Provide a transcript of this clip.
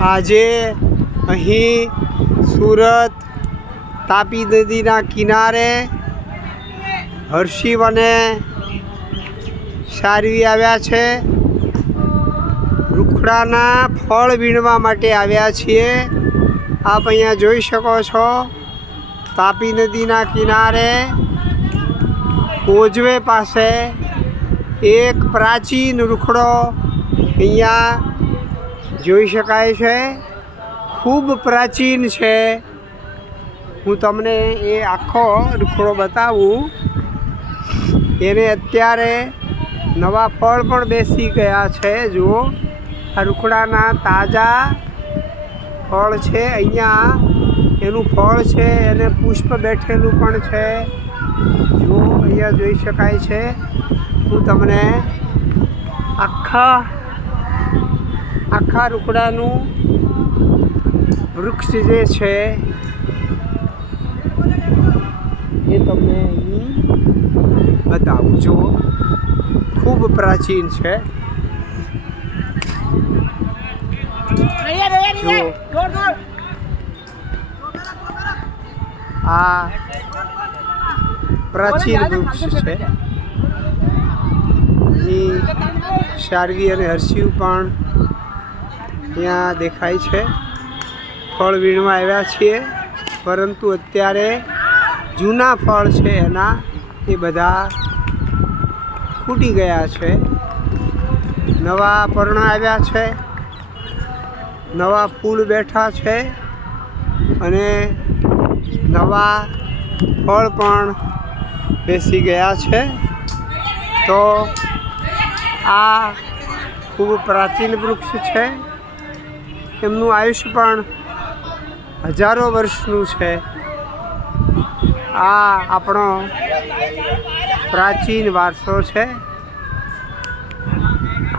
આજે અહીં સુરત તાપી નદીના કિનારે હર્ષિવ અને શારવી આવ્યા છે। રૂખડાના ફળ વીણવા માટે આવ્યા છીએ। આપ અહીંયા જોઈ શકો છો તાપી નદીના કિનારે કોઝવે પાસે એક પ્રાચીન રૂખડો અહીંયા જોઈ શકાય છે। ખૂબ પ્રાચીન છે। હું તમને એ આખો રૂખડો બતાવું। એને અત્યારે નવા ફળ પણ બેસી ગયા છે। જુઓ આ રૂખડાના તાજા ફળ છે। અહીંયા એનું ફળ છે એને પુષ્પ બેઠેલું પણ છે। જુઓ અહીંયા જોઈ શકાય છે। હું તમને આખા રૂખડાનું વૃક્ષ જે છે એ તમને અહીં બતાવું। જુઓ ખૂબ પ્રાચીન છે। આ પ્રાચીન વૃક્ષ છે। અહીં શારવી અને હર્ષિવ પણ ત્યાં દેખાય છે। ફળ વીણવા આવ્યા છીએ, પરંતુ અત્યારે જૂના ફળ છે એના એ બધા ફૂટી ગયા છે। નવા પર્ણ આવ્યા છે, નવા ફૂલ બેઠા છે અને નવા ફળ પણ બેસી ગયા છે। તો આ ખૂબ પ્રાચીન વૃક્ષ છે। એમનું આયુષ્ય પણ હજારો વર્ષનું છે। આ આપણો પ્રાચીન વારસો છે।